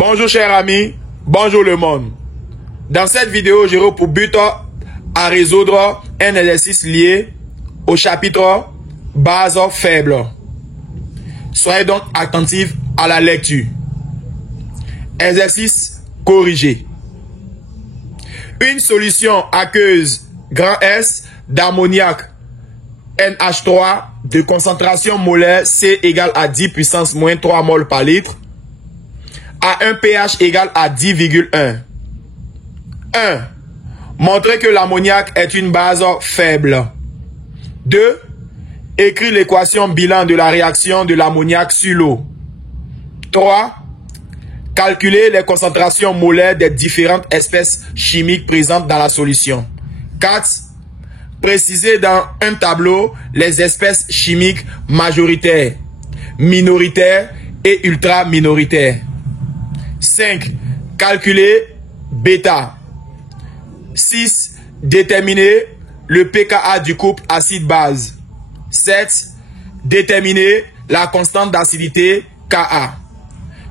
Bonjour chers amis, bonjour le monde. Dans cette vidéo, j'aurai pour but à résoudre un exercice lié au chapitre base faible. Soyez donc attentifs à la lecture. Exercice corrigé. Une solution aqueuse grand S d'ammoniac NH3 de concentration molaire C égale à 10 puissance moins 3 mol par litre à un pH égal à 10,1. 1. Montrer que l'ammoniac est une base faible. 2. Écrire l'équation bilan de la réaction de l'ammoniac sur l'eau. 3. Calculer les concentrations molaires des différentes espèces chimiques présentes dans la solution. 4. Préciser dans un tableau les espèces chimiques majoritaires, minoritaires et ultra minoritaires. 5. Calculer bêta. 6. Déterminer le pKa du couple acide-base. 7. Déterminer la constante d'acidité Ka.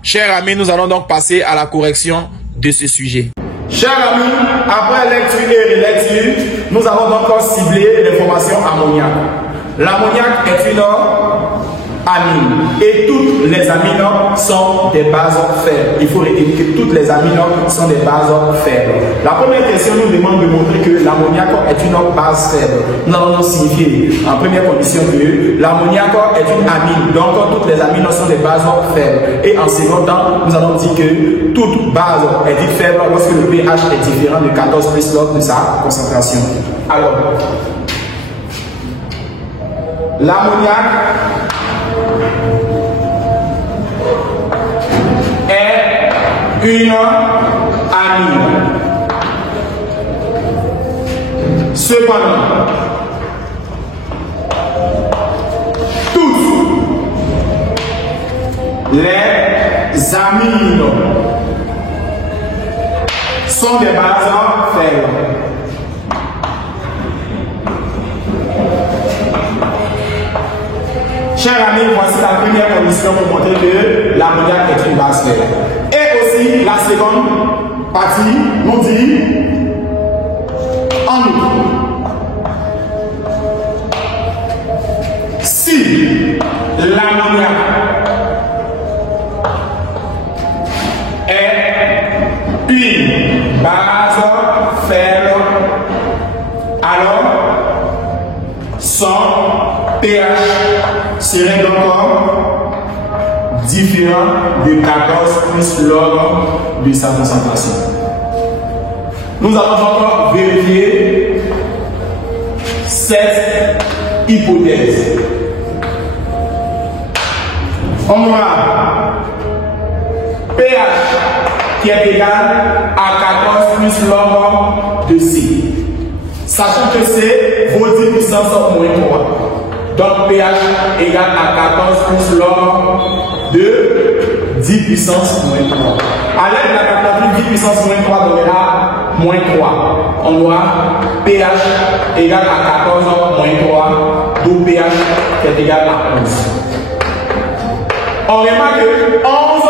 Chers amis, nous allons donc passer à la correction de ce sujet. Chers amis, après lecture et relecture, nous allons donc cibler l'information ammoniac. L'ammoniac est une amine et toutes les amines sont des bases faibles. Il faut retenir que toutes les amines sont des bases faibles. La première question nous demande de montrer que l'ammoniac est une base faible. Nous allons donc signifier en première condition que l'ammoniac est une amine, donc toutes les amines sont des bases faibles. Et en second temps, nous allons dire que toute base est dite faible lorsque le pH est différent de 14 plus lors de sa concentration. Alors, l'ammoniac est une amine. Cependant, toutes les amines sont des bases faibles. Chers amis, voici la première condition pour montrer que l'ammoniac est une base faible. Et aussi, la seconde partie nous dit en outre, si l'ammoniac est une base faible, alors son pH serait donc différent de 14 plus lors de sa concentration. Nous allons donc vérifier cette hypothèse. On aura pH qui est égal à 14 plus lors de C. Sachant que C vaut 10 puissance moins 3. Donc pH égale à 14 plus log de 10 puissance moins 3. À l'aide de la calculatrice, 10 puissance moins 3 donnera moins 3. On aura pH égale à 14 moins 3, d'où pH qui est égal à 11. On remarque que 11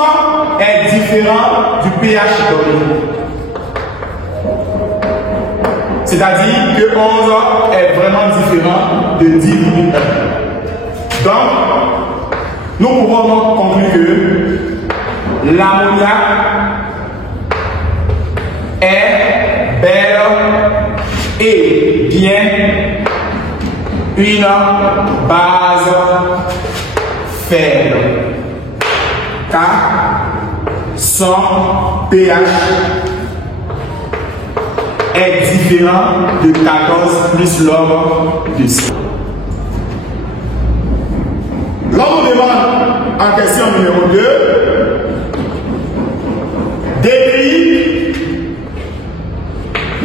est différent du pH donné. C'est-à-dire que 11 est vraiment différent de 10,1. Donc, nous pouvons donc conclure que l'ammoniac est bel et bien une base faible, car son pH est différent de 14 plus log de C. L'on nous demande en question numéro 2 d'écrire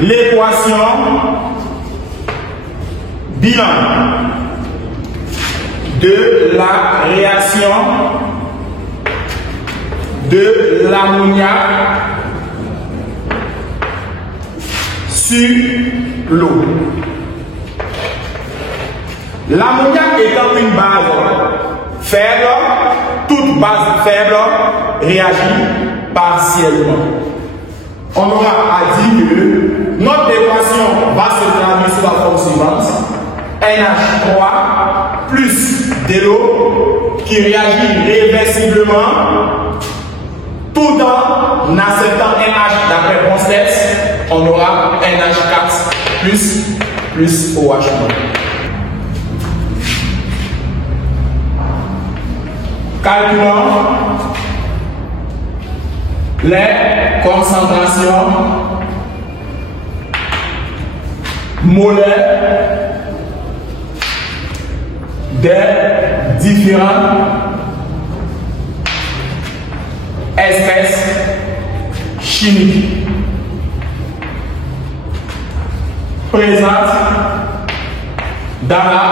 l'équation bilan de la réaction de l'ammoniac sur l'eau. L'ammoniac étant une base faible, toute base faible réagit partiellement. On aura à dire que notre équation va se traduire sous la forme suivante. NH3 plus de l'eau qui réagit réversiblement tout en acceptant NH d'après Bronsted, on aura NH4 plus OH-. Calculons les concentrations molaires des différentes espèces chimiques présentes dans la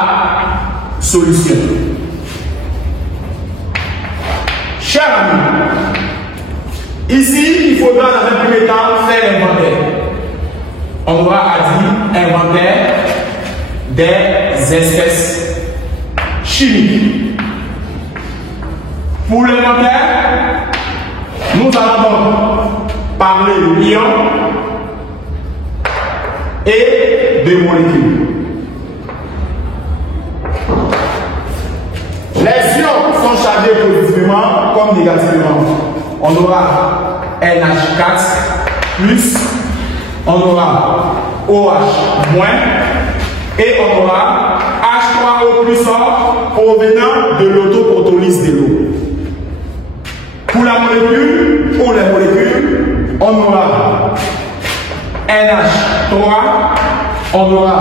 solution. Chers amis, ici, il faudra dans un premier temps faire l'inventaire. On va dire inventaire des espèces chimiques. Pour l'inventaire, nous allons donc parler de ions et de molécules. Les ions sont chargés positivement comme négativement. On aura NH4 plus, on aura OH moins et on aura H3O plus provenant de l'autoprotolyse de l'eau. Pour la molécule, pour les molécules, on aura NH3, on aura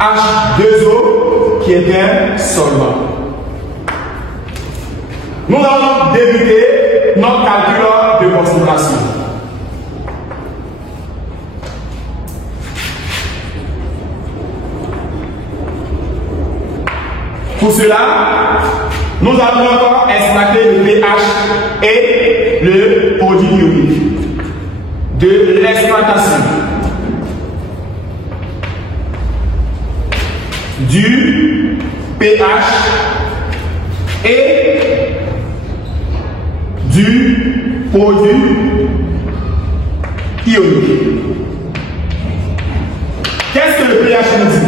H2O qui est un solvant. Nous allons débuter notre calcul de concentration. Pour cela, nous allons encore extracter le pH et le produit ionique de l'exploitation du pH et du produit ionique. Qu'est-ce que le pH nous dit?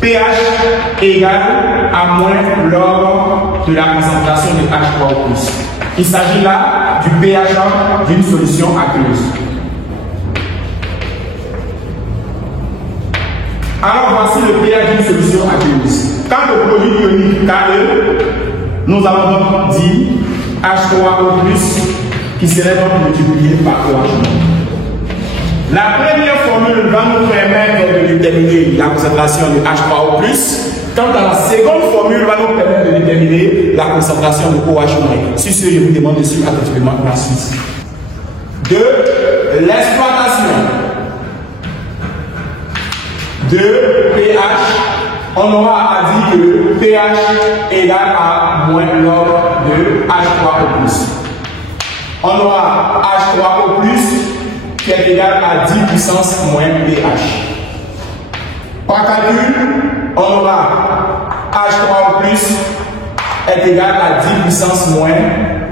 pH égale à moins log de la concentration de H3O+. Il s'agit là du pH d'une solution aqueuse. Alors voici le pH d'une solution aqueuse. Quand le produit ionique Ke, nous allons donc dire H3O+, qui serait donc multiplié par OH. La première formule va nous permettre de déterminer la concentration de H3O+. Quant à la seconde formule va nous permettre de déterminer la concentration de OH-. Sur ce, je vous demande de suivre attentivement la suite. De l'exploitation de pH, on aura à dire que pH égale à moins log de H3O+. On aura H3O+, qui est égal à 10 puissance moins pH. Par calcul, on aura H3O+, est égal à 10 puissance moins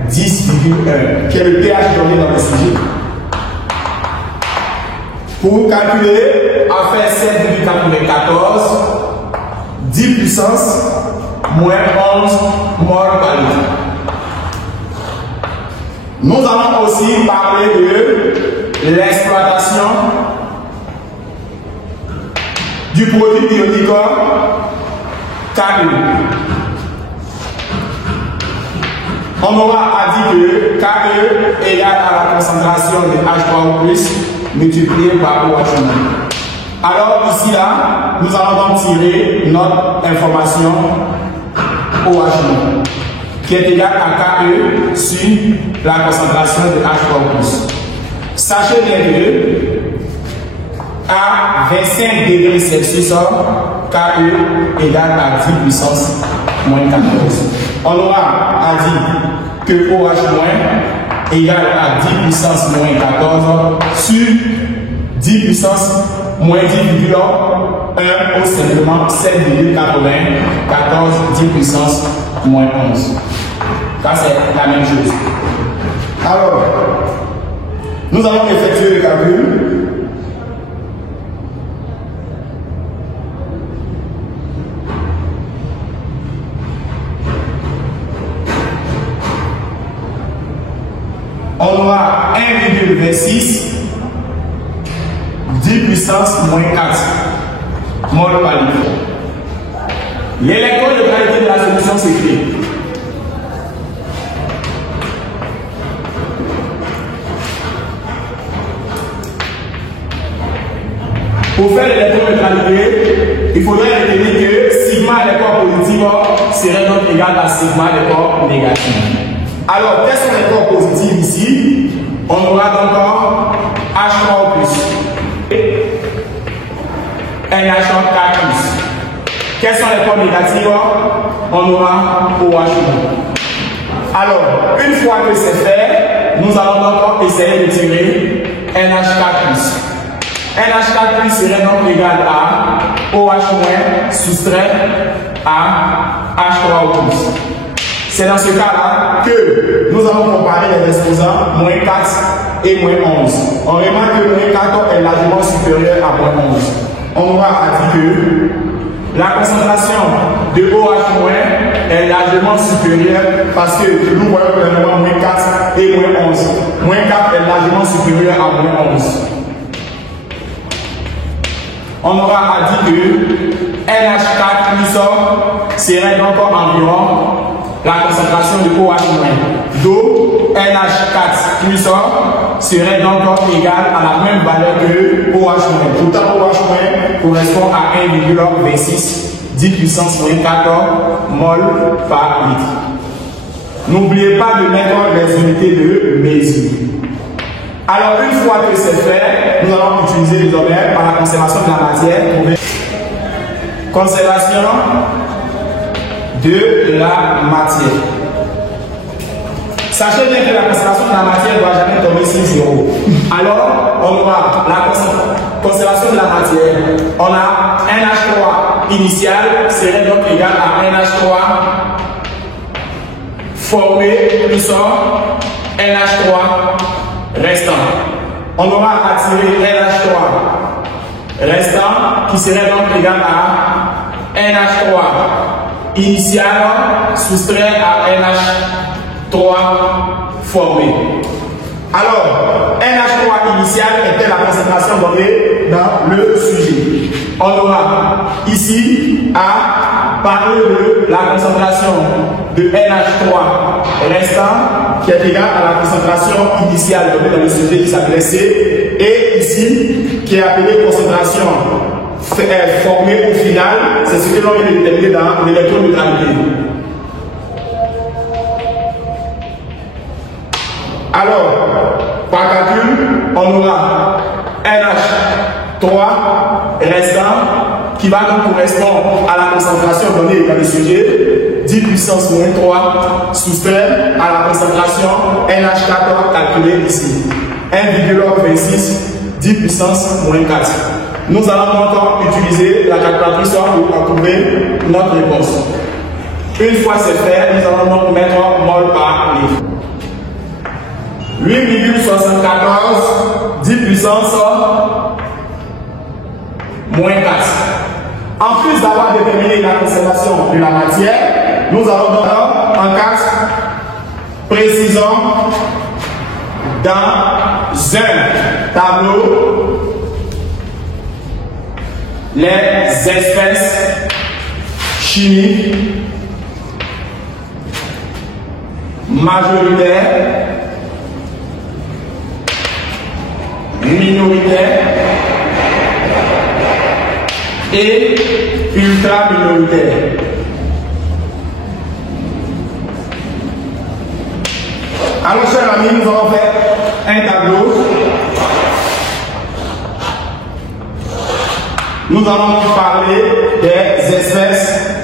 10,1, qui est le pH donné dans le sujet. Pour calculer, à faire 7,94, 10 puissance moins 11 mol par litre. Nous allons aussi parler de l'exploitation du produit ionique Ke. On aura à dire que Ke égale à la concentration de H3O+, multiplié par OH-. Alors ici là, nous allons donc tirer notre information OH-, qui est égal à Ke sur la concentration de H3O+. Sachez bien que à 25 degrés Celsius, Ke égale à 10 puissance moins 14. On aura à dire que OH- égale à 10 puissance moins 14 sur 10 puissance moins 10,1 au simplement 7,80, 14, 10 puissance moins 11. Ça, c'est la même chose. Alors, nous allons effectuer le calcul. On aura 1,26 10 puissance moins 4 mol par litre. L'électroneutralité de la solution s'écrit. Pour faire l'électroneutralité, il faudrait retenir que sigma des corps positifs serait donc égal à sigma des corps négatifs. Alors, quels sont les corps positifs ici? On aura donc H3 plus NH4 plus. Quels sont les corps négatifs? On aura OH1. Alors, une fois que c'est fait, nous allons donc essayer de tirer NH4 plus. NH4 plus serait donc égal à OH- soustrait à H3 plus. C'est dans ce cas-là que nous allons comparer les exposants moins 4 et moins 11. On remarque que moins 4 est largement supérieur à moins 11. On aura à dire que la concentration de OH- est largement supérieure parce que nous voyons clairement moins 4 et moins 11. Moins 4 est largement supérieur à moins 11. On aura à dire que NH4 plus serait donc environ la concentration de OH-. D'où NH4 plus serait donc égal à la même valeur que OH-. Pourtant, OH- correspond à 1,26 10 puissance moins 4 mol par litre. N'oubliez pas de mettre les unités de mesure. Alors, une fois que c'est fait, nous allons utiliser désormais par la conservation de la matière. Conservation de la matière. Sachez bien que la conservation de la matière ne doit jamais tomber sur 0. Alors, on aura la conservation de la matière. On a NH3 initial, serait donc égal à NH3 formé plus NH3 restant. On aura à tirer NH3 restant qui serait donc égal à NH3 initial soustrait à NH3 formé. Alors, NH3 initial était la concentration donnée dans le sujet. On aura ici à parler de la concentration de NH3 restant qui est égale à la concentration initiale donnée dans le sujet qui s'appelait C, et ici qui est appelée concentration formée au final, c'est ce que l'on vient de déterminer dans l'électroneutralité. Alors, par calcul, on aura NH3 restant qui va donc correspondre à la concentration donnée dans le sujet, 10 puissance moins 3 soustrait à la concentration NH4 calculée ici, 1,26 10 puissance moins 4. Nous allons donc utiliser la calculatrice pour trouver notre réponse. Une fois c'est fait, nous allons donc mettre mol par litre. 8,74 10 puissance moins 4. En plus d'avoir déterminé la conservation de la matière, nous allons donc en 4 précisons dans un tableau les espèces chimiques majoritaires, minoritaires et ultra minoritaires. Alors, chers amis, nous allons faire un tableau. Nous allons parler des espèces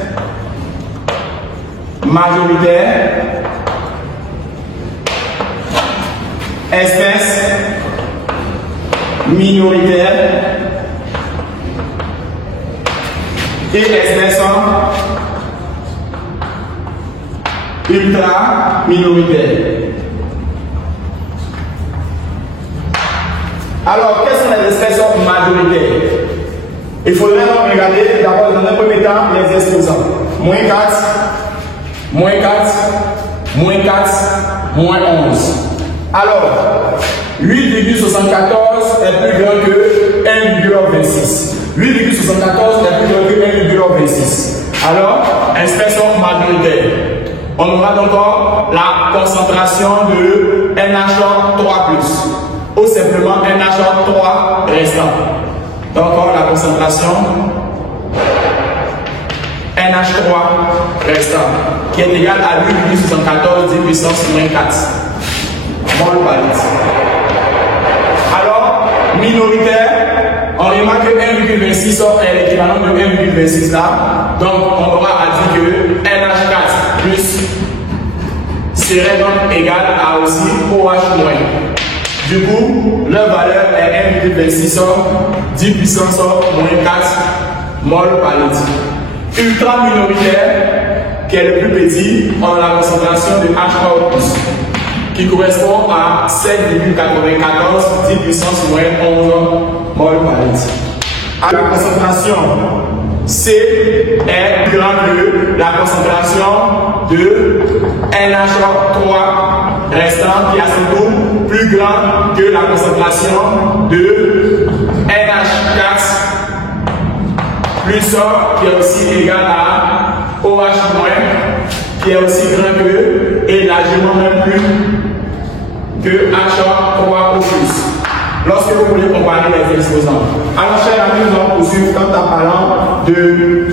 majoritaires, espèces minoritaires et espèces ultra minoritaires. Alors, quelles sont les expressions majoritaires? Il faudrait donc regarder d'abord dans un premier temps les exposants. Moins 4, moins 4, moins 4, moins 11. Alors, 8,74 est plus grand que 1,26. 8,74 est plus grand que 1,26. Alors, expression majoritaire. On aura donc la concentration de NH3+, ou simplement NH3 restant. Donc, la concentration NH3 restant, qui est égale à 8,74 10 puissance moins 4 mol par litre. Alors, minoritaire, on remarque que 1,26 est l'équivalent de 1,26 là. Donc, on aura à dire que NH4 plus serait donc égal à aussi OH moins. Du coup, leur valeur est 1,26 10 puissance moins 4 mol par litre. Ultra minoritaire, qui est le plus petit, on a la concentration de H3O+, qui correspond à 7,94 10 puissance moins 11 mol par litre. La concentration C est plus grande que la concentration de NH3 restant, qui est à son tour plus grande que la concentration de NH4 plus ça, qui est aussi égal à OH-, qui est aussi grand que, et largement même plus que H3O+. Lorsque vous voulez comparer les exposants. Alors, chers amis, nous allons poursuivre en parlant de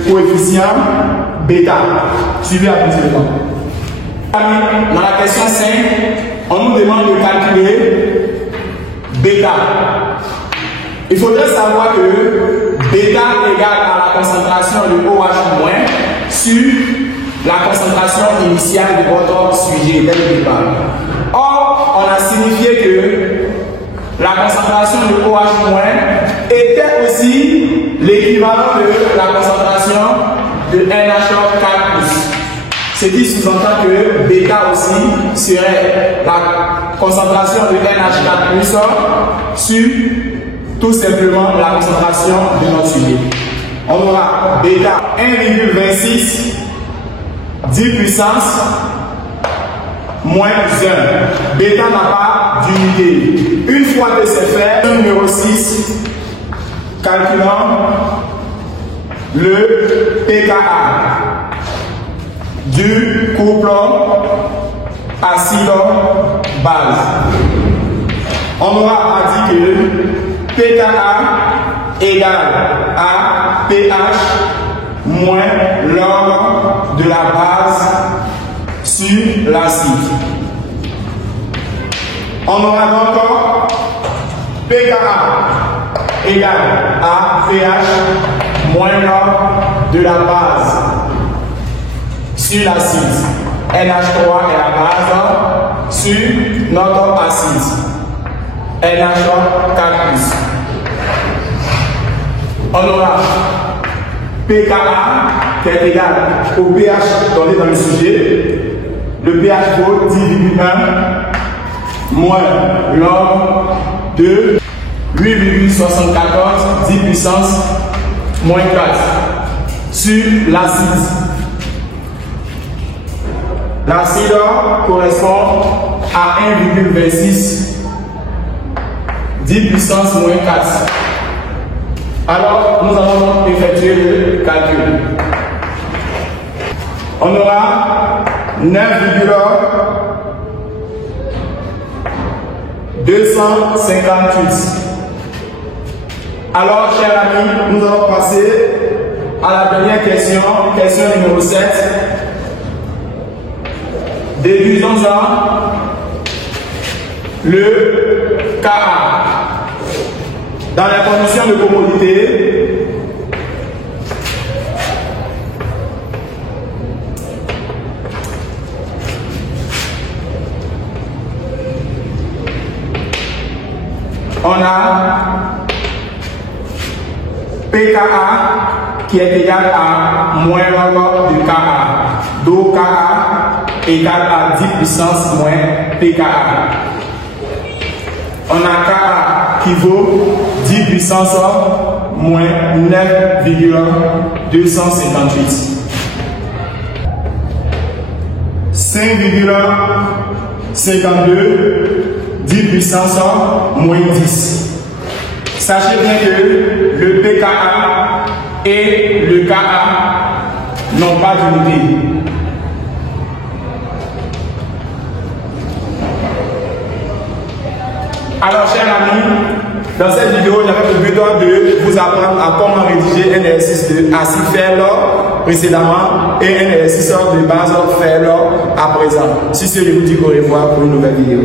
coefficient bêta. Suivez attentivement. Dans la question 5, on nous demande de calculer bêta. Il faudrait savoir que bêta égale à la concentration de OH- sur la concentration initiale de votre sujet dès le départ. Or, on a signifié que la concentration de OH- était aussi l'équivalent de la concentration de NH4+. Ce qui sous-entend que bêta aussi serait la concentration de NH4+ sur tout simplement la concentration de notre sujet. On aura bêta 1,26 10 puissance moins 1. Bêta n'a pas d'unité. Une fois que c'est fait, numéro 6, calculons le pKa du couple acide-base. On aura à dire que pKa égale à pH moins log de la base sur l'acide. On aura donc pKa égale à pH moins log de la base sur l'acide. NH3 est la base sur notre acide. NH4+. On aura pKa qui est égal au pH donné dans le sujet. Le pH vaut 10,1 moins log de 8,74 10 puissance moins 4 sur l'acide. L'acide correspond à 1,26 10 puissance moins 4. Alors, nous allons donc effectuer le calcul. On aura 9,258. Alors, chers amis, nous allons passer à la dernière question, question numéro 7. Déduisons-en le Ka. Dans les conditions de commodité, on a pKa qui est égal à moins log de Ka. Donc Ka égale à 10 puissance moins pKa. On a Ka qui vaut 10 puissance moins 9,258. 5,52, 10 puissance moins 10. Sachez bien que le pKa et le Ka n'ont pas d'unité. Alors, chers amis, dans cette vidéo, j'avais le but de vous apprendre à comment rédiger un exercice de assis faire précédemment et un exercice de base faire à présent. Si ce, je vous dis au revoir pour une nouvelle vidéo.